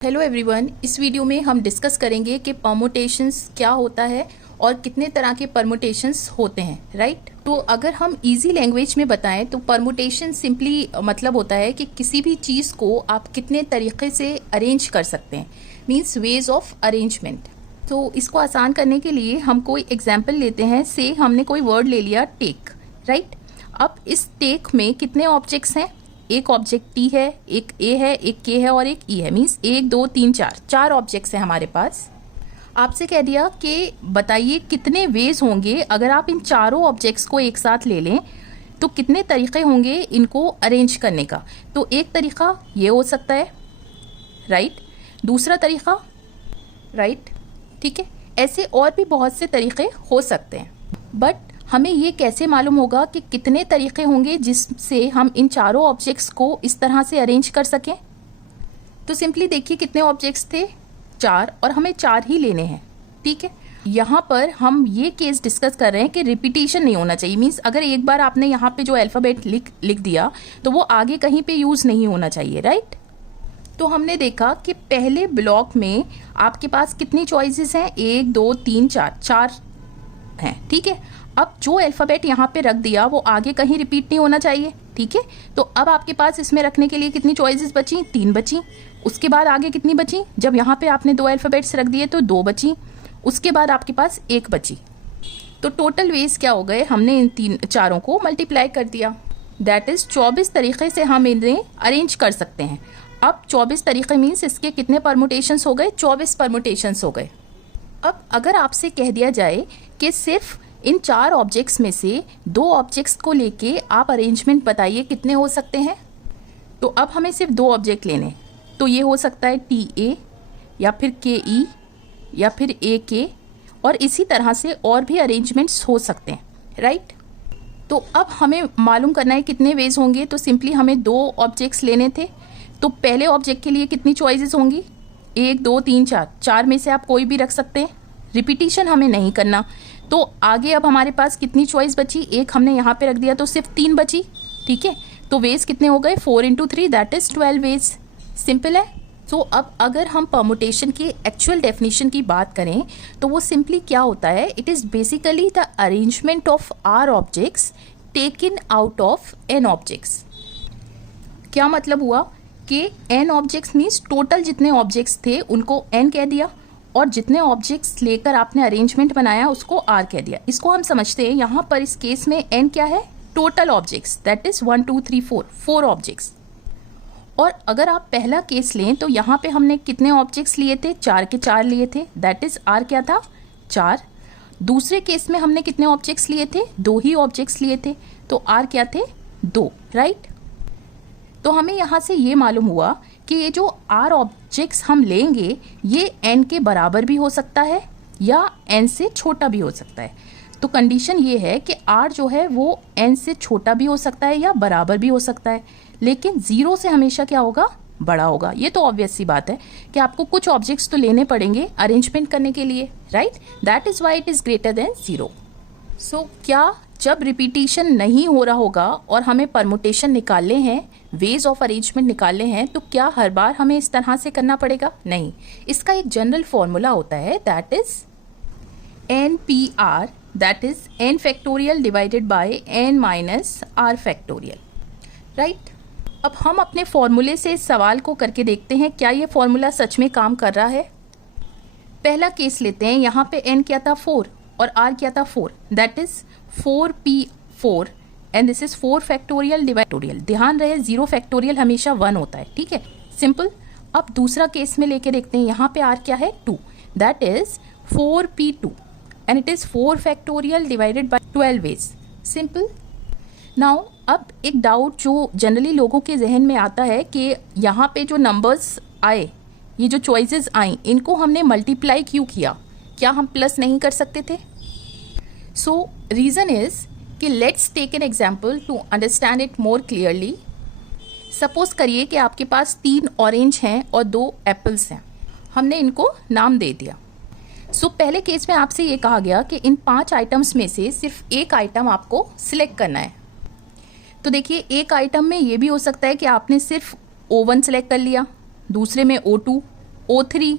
Hello everyone, इस video में हम डिस्कस करेंगे कि परमुटेशंस क्या होता है और कितने तरह के परमुटेशंस होते हैं, राइट। तो अगर हम इजी लैंग्वेज में बताएं तो परमुटेशन सिंपली मतलब होता है कि किसी भी चीज़ को आप कितने तरीके से अरेंज कर सकते हैं, मीन्स वेज ऑफ अरेंजमेंट। तो इसको आसान करने के लिए हम कोई एग्जाम्पल लेते हैं। से हमने कोई वर्ड ले लिया टेक, राइट। अब इस टेक में कितने ऑब्जेक्ट्स हैं? एक ऑब्जेक्ट टी है, एक ए है, एक के है और एक ई है, मीन्स 1 2 3 4 ऑब्जेक्ट्स हैं हमारे पास। आपसे कह दिया कि बताइए कितने वेज होंगे अगर आप इन चारों ऑब्जेक्ट्स को एक साथ ले लें, तो कितने तरीके होंगे इनको अरेंज करने का। तो एक तरीका ये हो सकता है, राइट। दूसरा तरीका, राइट, ठीक है। ऐसे और भी बहुत से तरीके हो सकते हैं, बट हमें ये कैसे मालूम होगा कि कितने तरीके होंगे जिससे हम इन चारों ऑब्जेक्ट्स को इस तरह से अरेंज कर सकें। तो सिंपली देखिए कितने ऑब्जेक्ट्स थे, 4, और हमें 4 ही लेने हैं, ठीक है। यहाँ पर हम ये केस डिस्कस कर रहे हैं कि रिपीटिशन नहीं होना चाहिए, मीन्स अगर एक बार आपने यहाँ पे जो अल्फ़ाबेट लिख दिया तो वो आगे कहीं पे यूज़ नहीं होना चाहिए, राइट। तो हमने देखा कि पहले ब्लॉक में आपके पास कितनी चॉइसेस हैं, 1 2 3 4 हैं, ठीक है। अब जो अल्फ़ाबेट यहाँ पे रख दिया वो आगे कहीं रिपीट नहीं होना चाहिए, ठीक है। तो अब आपके पास इसमें रखने के लिए कितनी चॉइसेस बची? 3 बची। उसके बाद आगे कितनी बची? जब यहाँ पे आपने 2 अल्फ़ाबेट्स रख दिए तो 2 बची। उसके बाद आपके पास 1 बची। तो टोटल वेज क्या हो गए? हमने इन चारों को मल्टीप्लाई कर दिया, दैट इज़ 24 तरीके से हम इन्हें अरेंज कर सकते हैं। अब 24 तरीके मीन्स इसके कितने परमुटेशंस हो गए? 24 परमुटेशंस हो गए। अब अगर आपसे कह दिया जाए कि सिर्फ इन 4 ऑब्जेक्ट्स में से 2 ऑब्जेक्ट्स को लेके आप अरेंजमेंट बताइए कितने हो सकते हैं, तो अब हमें सिर्फ 2 ऑब्जेक्ट लेने। तो ये हो सकता है टी ए या फिर के ई या फिर ए के, और इसी तरह से और भी अरेंजमेंट्स हो सकते हैं, राइट। तो अब हमें मालूम करना है कितने वेज होंगे। तो सिंपली हमें 2 ऑब्जेक्ट्स लेने थे। तो पहले ऑब्जेक्ट के लिए कितनी चॉइसेस होंगी? 1 2 3 4 में से आप कोई भी रख सकते हैं, रिपीटिशन हमें नहीं करना। तो आगे अब हमारे पास कितनी चॉइस बची? 1 हमने यहाँ पे रख दिया तो सिर्फ 3 बची, ठीक है। तो वेज कितने हो गए? 4 × 3 दैट इज 12 वेज। सिंपल है। तो अब अगर हम परमुटेशन की एक्चुअल डेफिनेशन की बात करें तो वो सिंपली क्या होता है? It is basically the arrangement of r objects taken out of n objects. क्या मतलब हुआ कि एन ऑब्जेक्ट्स मीन्स टोटल जितने ऑब्जेक्ट्स थे उनको एन कह दिया, और जितने ऑब्जेक्ट्स लेकर आपने अरेंजमेंट बनाया उसको आर कह दिया। इसको हम समझते हैं यहाँ पर इस केस में एन क्या है? Total objects, that is 1 2 3 4 objects. और अगर आप पहला केस लें तो यहाँ पे हमने कितने ऑब्जेक्ट्स लिए थे? 4 के 4 लिए थे, दैट इज आर क्या था? 4। दूसरे केस में हमने कितने ऑब्जेक्ट्स लिए थे? 2 ही ऑब्जेक्ट्स लिए थे, तो आर क्या थे? 2, राइट। तो हमें यहाँ से ये मालूम हुआ कि ये जो आर ऑब्जेक्ट्स हम लेंगे ये एन के बराबर भी हो सकता है या एन से छोटा भी हो सकता है। तो कंडीशन ये है कि आर जो है वो एन से छोटा भी हो सकता है या बराबर भी हो सकता है, लेकिन 0 से हमेशा क्या होगा? बड़ा होगा। ये तो ऑब्वियस सी बात है कि आपको कुछ ऑब्जेक्ट्स तो लेने पड़ेंगे अरेंजमेंट करने के लिए, right. That is why it is greater than 0। सो क्या जब रिपीटिशन नहीं हो रहा होगा और हमें परमुटेशन निकालने हैं, वेज ऑफ अरेंजमेंट निकालने हैं, तो क्या हर बार हमें इस तरह से करना पड़ेगा? नहीं। इसका एक जनरल फॉर्मूला होता है, that is n p r, that is n factorial divided by n minus r factorial, right. अब हम अपने फॉर्मूले से इस सवाल को करके देखते हैं क्या ये फॉर्मूला सच में काम कर रहा है। पहला केस लेते हैं। यहाँ पे एन क्या था? 4 और आर क्या था? 4, that is 4p4 and this is 4 factorial divide. ध्यान रहे 0 फैक्टोरियल हमेशा 1 होता है, ठीक है, सिंपल। अब दूसरा केस में लेके देखते हैं। यहाँ पे आर क्या है? 2, that is 4p2 and it is 4 factorial divided by 12 ways, simple. Now अब एक डाउट जो जनरली लोगों के जहन में आता है कि यहाँ पे जो नंबर्स आए, ये जो चॉइसेस आई, इनको हमने मल्टीप्लाई क्यों किया? क्या हम प्लस नहीं कर सकते थे? सो रीज़न इज़ कि let's take an example to understand it more clearly. Suppose करिए कि आपके पास 3 ऑरेंज हैं और 2 एप्पल्स हैं। हमने इनको नाम दे दिया। सो पहले केस में आपसे ये कहा गया कि इन 5 आइटम्स में से सिर्फ एक आइटम आपको सिलेक्ट करना है। तो देखिए एक आइटम में ये भी हो सकता है कि आपने सिर्फ O1 सेलेक्ट कर लिया, दूसरे में O2, O3,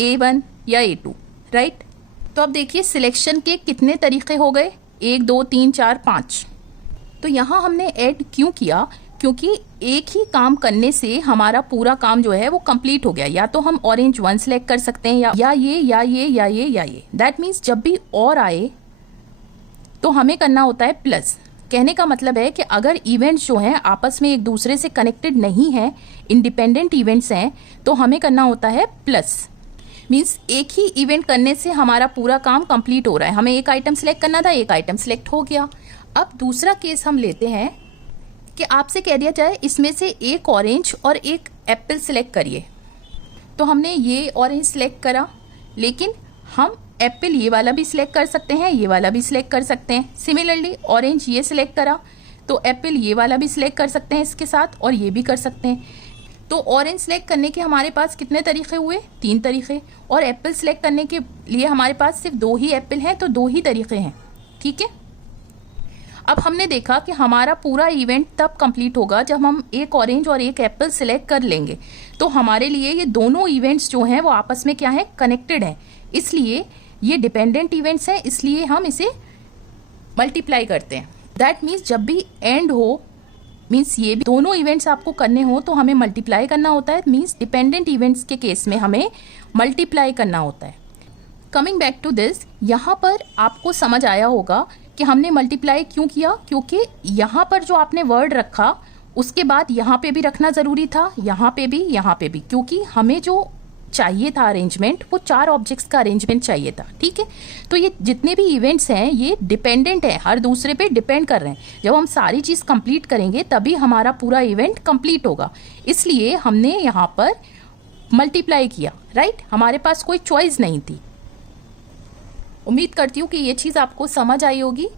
A1 या A2, राइट। तो अब देखिए सिलेक्शन के कितने तरीके हो गए, 1 2 3 4 5। तो यहाँ हमने ऐड क्यों किया, क्योंकि एक ही काम करने से हमारा पूरा काम जो है वो कंप्लीट हो गया। या तो हम ऑरेंज 1 सेलेक्ट कर सकते हैं या ये। दैट मीन्स जब भी और आए तो हमें करना होता है प्लस। कहने का मतलब है कि अगर इवेंट्स जो हैं आपस में एक दूसरे से कनेक्टेड नहीं हैं, इंडिपेंडेंट इवेंट्स हैं, तो हमें करना होता है प्लस। मीन्स एक ही इवेंट करने से हमारा पूरा काम कंप्लीट हो रहा है। हमें एक आइटम सेलेक्ट करना था, एक आइटम सेलेक्ट हो गया। अब दूसरा केस हम लेते हैं कि आपसे कह दिया जाए इसमें से एक ऑरेंज और एक एप्पल सेलेक्ट करिए। तो हमने ये ऑरेंज सेलेक्ट करा, लेकिन हम एप्पल ये वाला भी सिलेक्ट कर सकते हैं, ये वाला भी सिलेक्ट कर सकते हैं। सिमिलरली ऑरेंज ये सिलेक्ट करा तो एप्पल ये वाला भी सिलेक्ट कर सकते हैं इसके साथ, और ये भी कर सकते हैं। तो ऑरेंज सेलेक्ट करने के हमारे पास कितने तरीके हुए, 3 तरीके। और एप्पल सेलेक्ट करने के लिए हमारे पास सिर्फ 2 ही एप्पल हैं, तो 2 ही तरीके हैं, ठीक है। अब हमने देखा कि हमारा पूरा इवेंट तब कंप्लीट होगा जब हम एक ऑरेंज और एक एप्पल सेलेक्ट कर लेंगे। तो हमारे लिए ये दोनों इवेंट्स जो हैं वो आपस में क्या है, कनेक्टेड हैं। इसलिए ये डिपेंडेंट इवेंट्स हैं, इसलिए हम इसे मल्टीप्लाई करते हैं। दैट मीन्स जब भी एंड हो, मीन्स ये भी दोनों इवेंट्स आपको करने हो तो हमें मल्टीप्लाई करना होता है। मीन्स डिपेंडेंट इवेंट्स के केस में हमें मल्टीप्लाई करना होता है। कमिंग बैक टू दिस, यहाँ पर आपको समझ आया होगा कि हमने मल्टीप्लाई क्यों किया, क्योंकि यहाँ पर जो आपने वर्ड रखा उसके बाद यहाँ पे भी रखना ज़रूरी था, यहाँ पे भी, क्योंकि हमें जो चाहिए था अरेंजमेंट वो 4 ऑब्जेक्ट्स का अरेंजमेंट चाहिए था, ठीक है। तो ये जितने भी इवेंट्स हैं ये डिपेंडेंट है, हर दूसरे पे डिपेंड कर रहे हैं। जब हम सारी चीज़ कंप्लीट करेंगे तभी हमारा पूरा इवेंट कंप्लीट होगा, इसलिए हमने यहाँ पर मल्टीप्लाई किया, राइट। हमारे पास कोई चॉइस नहीं थी। उम्मीद करती हूँ कि ये चीज़ आपको समझ आई होगी।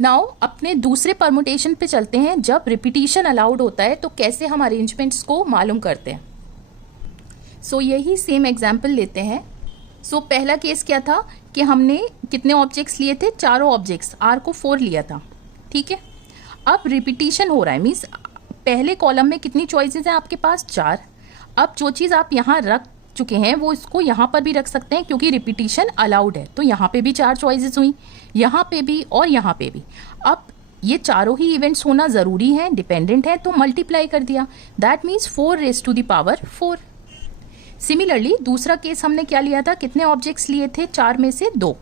नाउ अपने दूसरे परमुटेशन पे चलते हैं। जब रिपीटिशन अलाउड होता है तो कैसे हम अरेंजमेंट्स को मालूम करते हैं। सो यही सेम एग्जाम्पल लेते हैं। सो पहला केस क्या था कि हमने कितने ऑब्जेक्ट्स लिए थे, 4 ऑब्जेक्ट्स, आर को 4 लिया था, ठीक है। अब रिपीटिशन हो रहा है, मीन्स पहले कॉलम में कितनी चॉइसेस हैं आपके पास, 4। अब जो चीज़ आप यहाँ रख चुके हैं वो इसको यहाँ पर भी रख सकते हैं, क्योंकि रिपीटिशन अलाउड है। तो यहाँ पे भी 4 चॉइसेस हुई, यहाँ पे भी और यहाँ पे भी। अब ये चारों ही इवेंट्स होना ज़रूरी हैं, डिपेंडेंट है, तो मल्टीप्लाई कर दिया। That means 4 raise to the power 4। Similarly दूसरा केस हमने क्या लिया था, कितने ऑब्जेक्ट्स लिए थे, 4 में से 2,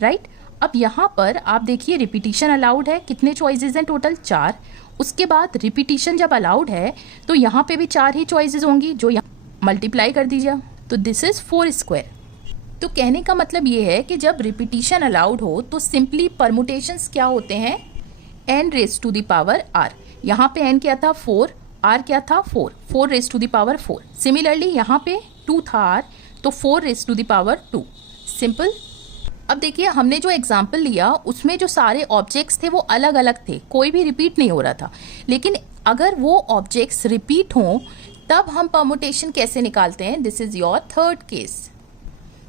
राइट। अब यहाँ पर आप देखिए रिपीटिशन अलाउड है, कितने चॉइसेस हैं टोटल, 4। उसके बाद रिपीटिशन जब अलाउड है तो यहाँ पे भी 4 ही चॉइसेस होंगी, जो यहाँ मल्टीप्लाई कर दीजिए। तो दिस इज 4 स्क्वायर। तो कहने का मतलब ये है कि जब रिपीटिशन अलाउड हो तो सिंपली परमुटेशंस क्या होते हैं, n raise to the power r। यहाँ पे n क्या था, 4, r क्या था, 4 raise to the power 4। Similarly यहाँ पे 2 था r, तो 4 raise to the power 2। Simple. अब देखिए हमने जो एग्जाम्पल लिया उसमें जो सारे ऑब्जेक्ट्स थे वो अलग अलग थे, कोई भी रिपीट नहीं हो रहा था। लेकिन अगर वो ऑब्जेक्ट्स रिपीट हों तब हम परमुटेशन कैसे निकालते हैं, this is your third case.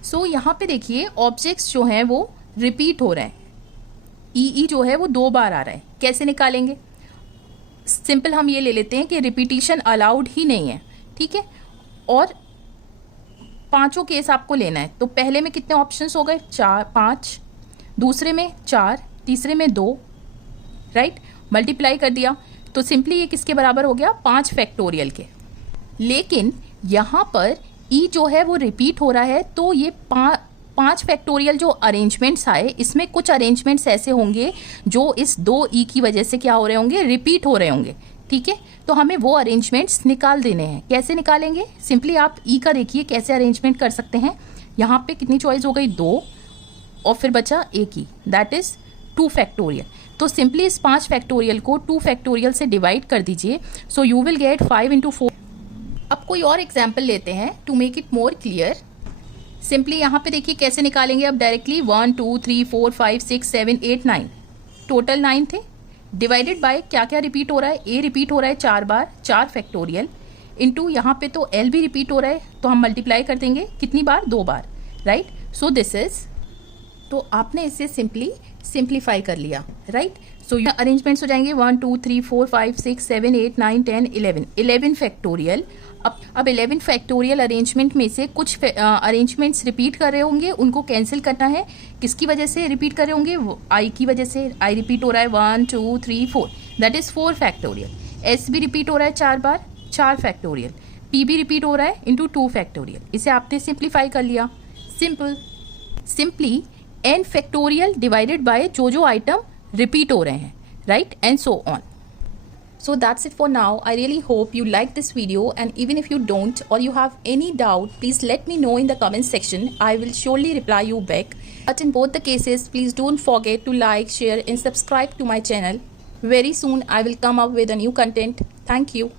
So यहाँ पे देखिए ऑब्जेक्ट्स जो हैं वो रिपीट हो रहे हैं, ई जो है वो 2 बार आ रहा है। कैसे निकालेंगे, सिंपल हम ये ले लेते हैं कि रिपीटिशन अलाउड ही नहीं है, ठीक है। और 5 केस आपको लेना है। तो पहले में कितने ऑप्शंस हो गए, 4 5, दूसरे में 4, तीसरे में 2, राइट। मल्टीप्लाई कर दिया तो सिंपली ये किसके बराबर हो गया, 5 फैक्टोरियल के। लेकिन यहाँ पर ई जो है वो रिपीट हो रहा है, तो ये 5 फैक्टोरियल जो अरेंजमेंट्स आए, इसमें कुछ अरेंजमेंट्स ऐसे होंगे जो इस 2 ई की वजह से क्या हो रहे होंगे, रिपीट हो रहे होंगे, ठीक है। तो हमें वो अरेंजमेंट्स निकाल देने हैं। कैसे निकालेंगे, सिंपली आप ई का देखिए कैसे अरेंजमेंट कर सकते हैं। यहाँ पे कितनी चॉइस हो गई, 2, और फिर बचा एक ही, दैट इज 2 फैक्टोरियल। तो सिंपली इस 5 फैक्टोरियल को 2 फैक्टोरियल से डिवाइड कर दीजिए। So you will get 5 × 4। अब कोई और एग्जाम्पल लेते हैं to make it more clear. Simply यहाँ पे देखिए कैसे निकालेंगे अब डायरेक्टली, 1 2 3 4 5 6 7 8 9, टोटल 9 थे। डिवाइडेड बाय क्या क्या रिपीट हो रहा है, ए रिपीट हो रहा है 4 बार, 4 फैक्टोरियल, इनटू यहाँ पे तो एल भी रिपीट हो रहा है, तो हम मल्टीप्लाई कर देंगे कितनी बार, 2 बार, राइट। सो दिस इज, तो आपने इसे सिंपली सिंप्लीफाई कर लिया, राइट। सो ये अरेंजमेंट्स हो जाएंगे 1 2 3 4 5 6 7 8 9 10 11 फैक्टोरियल। अब 11 फैक्टोरियल अरेंजमेंट में से कुछ अरेंजमेंट्स रिपीट कर रहे होंगे, उनको कैंसिल करना है। किसकी वजह से रिपीट कर रहे होंगे? आई की वजह से। आई रिपीट हो रहा है 1 2 3 4, दैट इज 4 फैक्टोरियल। एस भी रिपीट हो रहा है 4 बार, 4 फैक्टोरियल। पी भी रिपीट हो रहा है इंटू 2 फैक्टोरियल। इसे आपने सिंप्लीफाई कर लिया। Simply n factorial divided bye जो आइटम रिपीट हो रहे हैं, right, and so on. So that's it for now. I really hope you like this video, and even if you don't or you have any doubt, please let me know in the comment section. I will surely reply you back. But in both the cases, please don't forget to like, share and subscribe to my channel. Very soon I will come up with a new content. Thank you.